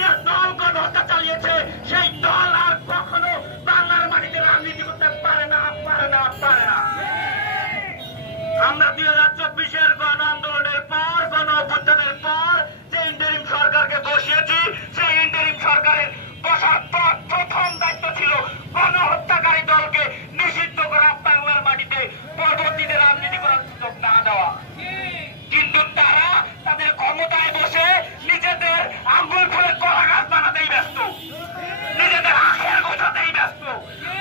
যে দল গণহত্যা চালিয়েছে সেই দল আর কখনো বাংলার মাটিতে রাজনীতি করতে পারে না। আমরা 2024-এর গণ আন্দোলনের পর, গণ অভ্যুত্থানের পর যে ইন্টারিম সরকারকে বসিয়েছি, সেই ইন্টারিম সরকারের বসার পর প্রথম দায়িত্ব ছিল গণহত্যাকারী দলকে নিষিদ্ধ করা, বাংলার মাটিতে পরবর্তীতে রাজনীতি করার সুযোগ না দেওয়া। কিন্তু তারা তাদের ক্ষমতায় বসে নিজেদের আঙ্গুল ফুলে কলা গাছ বানাতেই ব্যস্ত, নিজেদের আখের গোছাতেই ব্যস্ত।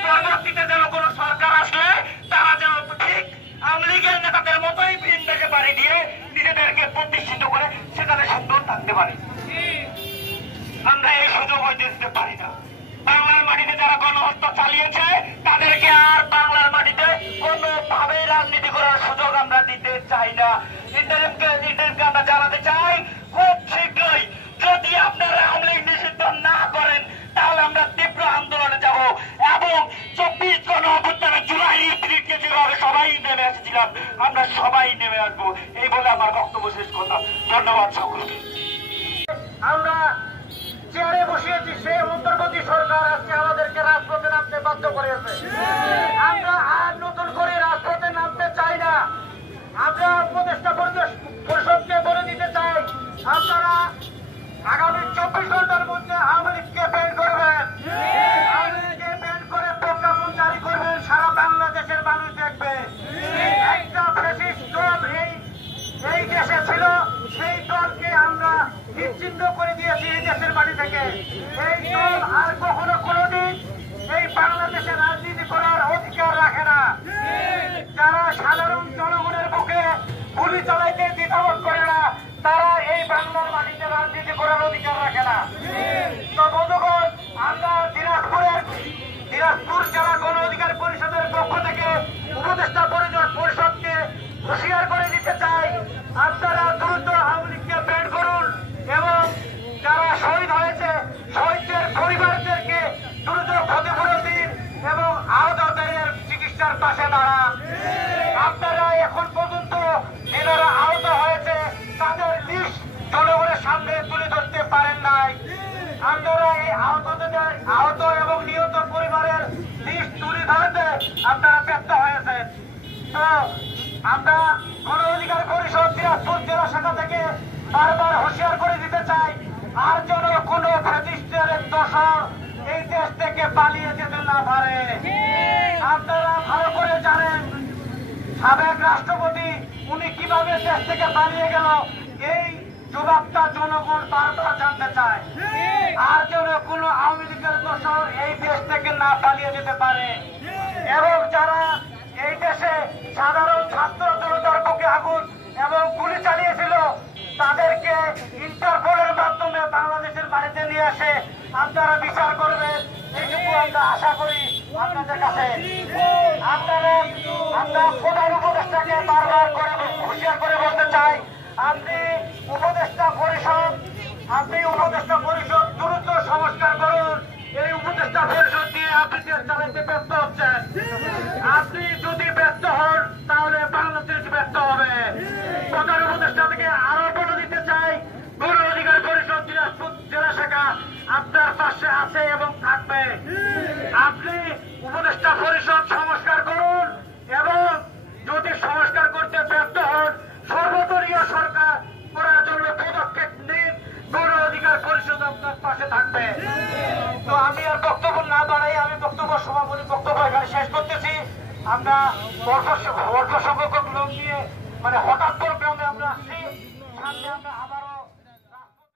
পরবর্তীতে যেন কোন সরকার আসলে তারা যেন ঠিক আওয়ামী লীগের নেতাদের মতোই ভিন থেকে বাড়ি দিয়ে নিজেদেরকে প্রতিষ্ঠিত করে সেখানে সুন্দর থাকতে পারে। আমরা এই সুযোগ হইতে দিতে পারি না। বাংলার মাটিতে যারা গণহত্যা চালিয়েছে তাদেরকে আর বাংলার মাটিতে কোনোভাবে রাজনীতি করার সুযোগ আমরা দিতে চাই না। ইন্টারিমকে আমরা জানাতে চাই, খুব শীঘ্রই যদি আপনারা আওয়ামী লীগ নিষিদ্ধ না করেন তাহলে আমরা তীব্র আন্দোলনে যাব এবং 24 গণ অভ্যুত্থানের জুলাই ইউনিটকে যেভাবে সবাই নেমে এসেছিলাম আমরা সবাই নেমে আসবো। এই বলে আমার বক্তব্য শেষ করলাম। ধন্যবাদ সকলকে। আমরা চেয়ারে বসিয়েছি, সেই অন্তর্বর্তী সরকার আজকে আমাদেরকে রাজপথে নামতে বাধ্য করেছে। আমরা আর নতুন করে রাজপথে নামতে চাই না। আমরা উপদেষ্টা পরিষদকে বলে দিতে চাই, আপনারা আগামী 24 ঘন্টার মধ্যে আওয়ামী লীগকে ব্যান করবেন। আওয়ামী লীগকে ব্যান করে প্রজ্ঞাপন জারি করবেন, সারা বাংলাদেশের মানুষ দেখবে। একটা ফ্যাসিস্ট দল এই দেশে ছিল, সেই দলকে আমরা বিচ্ছিন্ন করে দিয়েছি এই দেশের মাটি থেকে। এই দল আর কখনো কোনোদিন এই বাংলাদেশে রাজনীতি করার অধিকার রাখে না। যারা সাধারণ জনগণের বুকে গুলি চালাইতে দ্বিধাবোধ করে না, তারা এই বাংলার মাটিতে রাজনীতি করার অধিকার রাখে না। তো বন্ধুগণ, আমরা দিনাজপুর জেলা গণ অধিকার পরিষদের পক্ষ থেকে উপদেষ্টা পরিষদকে হুঁশিয়ার করে দিতে চাই, আপনারা দ্রুত আওয়ামী লীগকে ব্যান করুন এবং যারা শহীদ হয়েছে শহীদদের পরিবারদেরকে দ্রুত ক্ষতিপূরণ দিন এবং আহতদের চিকিৎসার পাশে দাঁড়ান। আপনারা এখন পর্যন্ত যারা আহত হয়েছে তাদের লিস্ট জনগণের সামনে তুলে ধরতে পারেন নাই। আপনারা এই আহত এবং নিহত পরিবারের লিস্ট তুলে ধরতে আপনারা ব্যর্থ হয়েছেন। তো আমরা গণ অধিকার পরিষদ দিনাজপুর জেলা শাখা থেকে বারবার হুঁশিয়ার করে দিতে চাই, আর যেন কোন ফ্যাসিস্টের দোসর এই দেশ থেকে পালিয়ে যেতে না পারে। আপনারা ভালো করে জানেন সাবেক রাষ্ট্রপতি উনি কিভাবে দেশ থেকে পালিয়ে গেল, এই জবাবটা জনগণ বারবার জানতে চায়। আর যেন কোন আওয়ামী লীগের দোসর এই দেশ থেকে না পালিয়ে যেতে পারে। এবং যারা এই দেশে সাধারণ ছাত্র জনতার বুকে আগুন এবং গুলি চালিয়েছিল তাদেরকে ইন্টারপোলের মাধ্যমে বাংলাদেশের বাড়িতে নিয়ে আসে আপনারা বিচার করবেন, এইটুকু আমরা আশা করি আপনাদের কাছে। আমরা প্রধান উপদেষ্টাকে বারবার করে হুঁশিয়ার করে বলতে চাই, আপনি উপদেষ্টা পরিষদ দ্রুত সংস্কার করুন। এই উপদেষ্টা পরিষদ দিয়ে আপনি দেশ চালাতে ব্যস্ত হচ্ছেন। আপনি যদি ব্যর্থ হন তাহলে বাংলাদেশ ব্যর্থ হবে। প্রধান উপদেষ্টা থেকে আরো বলে দিতে চাই, গণ অধিকার পরিষদ দিনাজপুর জেলা শাখা আপনার পাশে আছে এবং থাকবে। আপনি উপদেষ্টা পরিষদ সংস্কার করুন এবং যদি সংস্কার করতে ব্যর্থ হন সর্বদলীয় সরকার করার জন্য পদক্ষেপ নিন। গণ অধিকার পরিষদ আপনার পাশে থাকবে। তো আমি আর বক্তব্য না বাড়াই, আমি সভাপতি বক্তব্য এখানে শেষ করতেছি। আমরা অল্প সংখ্যক লোক নিয়ে হঠাৎ প্রোগ্রামে আমরা আসছি, সামনে আমরা আবার